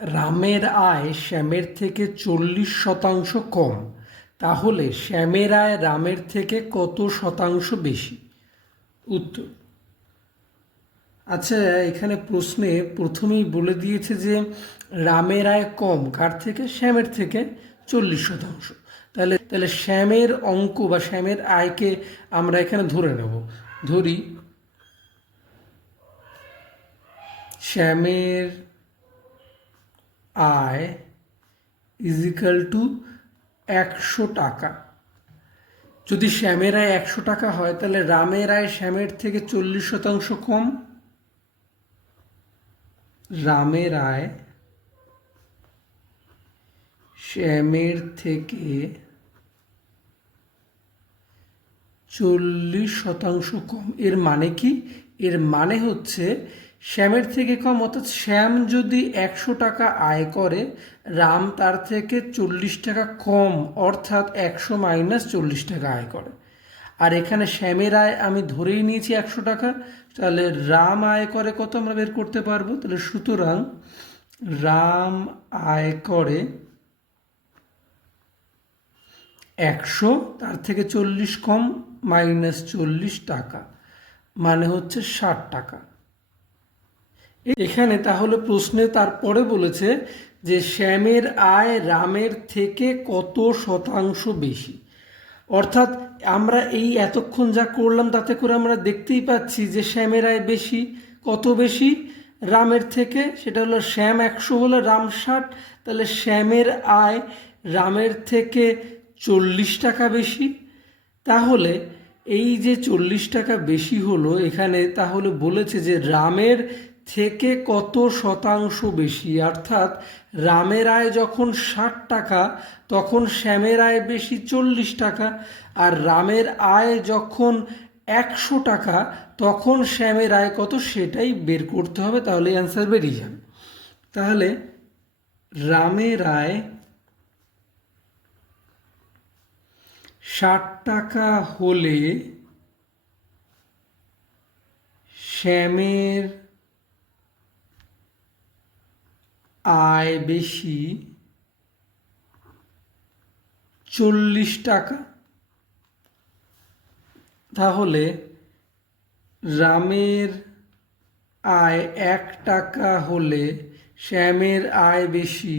রামের আয় শ্যামের থেকে 40% কম, তাহলে শ্যামের আয় রামের থেকে কত শতাংশ বেশি? উত্তর। আচ্ছা, এখানে প্রশ্নে প্রথমেই বলে দিয়েছে যে রামের আয় কম কার থেকে? শ্যামের থেকে 40%। তাহলে শ্যামের অঙ্ক বা শ্যামের আয়কে আমরা এখানে ধরে নেব। ধরি শ্যামের আয় ইজিক্যাল টু 100 টাকা। যদি শ্যামের আয় 100 টাকা হয় তাহলে রামের আয় শ্যামের থেকে 40% কম। রামের আয় শ্যামের থেকে 40% কম। এর মানে কি? এর মানে হচ্ছে শ্যামের থেকে কম, অর্থাৎ শ্যাম যদি 100 টাকা আয় করে, রাম তার থেকে 40 টাকা কম, অর্থাৎ 100 মাইনাস 40 টাকা আয় করে। আর এখানে শ্যামের আয় আমি ধরেই নিয়েছি 100 টাকা, তাহলে রাম আয় করে কত আমরা বের করতে পারবো। তাহলে সুতরাং রাম আয় করে 100, তার থেকে 40 কম, মাইনাস 40 টাকা, মানে হচ্ছে 60 টাকা। এখানে তাহলে প্রশ্নে তারপরে বলেছে যে শ্যামের আয় রামের থেকে কত শতাংশ বেশি। অর্থাৎ আমরা এই এতক্ষণ যা করলাম তাতে করে আমরা দেখতেই পাচ্ছি যে শ্যামের আয় বেশি। কত বেশি? রামের থেকে। সেটা হলো শ্যাম 100 হলে রাম 60, তাহলে শ্যামের আয় রামের থেকে 40 টাকা বেশি। তাহলে এই যে 40 টাকা বেশি হলো এখানে, তাহলে বলেছে যে রামের থেকে কত শতাংশ বেশি, অর্থাৎ রামের আয় যখন 60 টাকা তখন শ্যামের আয় বেশি 40 টাকা, আর রামের আয় যখন 100 টাকা তখন শ্যামের আয় কত সেটাই বের করতে হবে, তাহলে অ্যান্সার বেরিয়ে যাবে। তাহলে রামের আয় 60 টাকা হলে শ্যামের আয় বেশি 40 টাকা। তাহলে রামের আয় 1 টাকা হলে শ্যামের আয় বেশি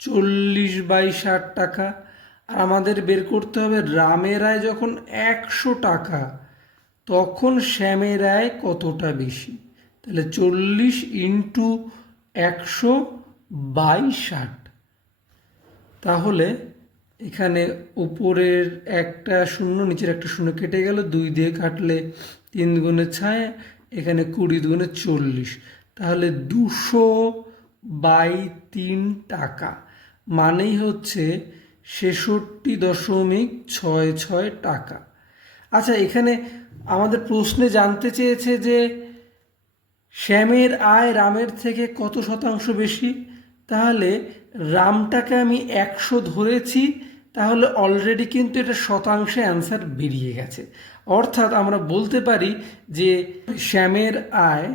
40/60 টাকা। আর আমাদের বের করতে হবে রামের আয় যখন 100 টাকা তখন শ্যামের আয় কতটা বেশি। তাহলে 40 ইন্টু 100/60। তাহলে এখানে উপরের একটা শূন্য, নিচের একটা শূন্য কেটে গেল, 2 দিয়ে কাটলে 3 দুগুণে 6, এখানে 20 দুগুণে 40, তাহলে 200/3 টাকা, মানেই হচ্ছে 66.66 টাকা। আচ্ছা, এখানে আমাদের প্রশ্নে জানতে চেয়েছে যে শ্যামের আয় রামের থেকে কত শতাংশ বেশি। তাহলে রামটাকে আমি 100 ধরেছি, তাহলে অলরেডি কিন্তু এটা শতাংশে অ্যান্সার বেরিয়ে গেছে। অর্থাৎ আমরা বলতে পারি যে শ্যামের আয়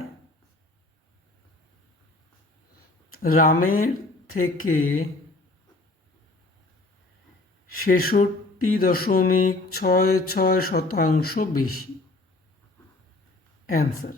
রামের থেকে 66.66% বেশি। অ্যান্সার।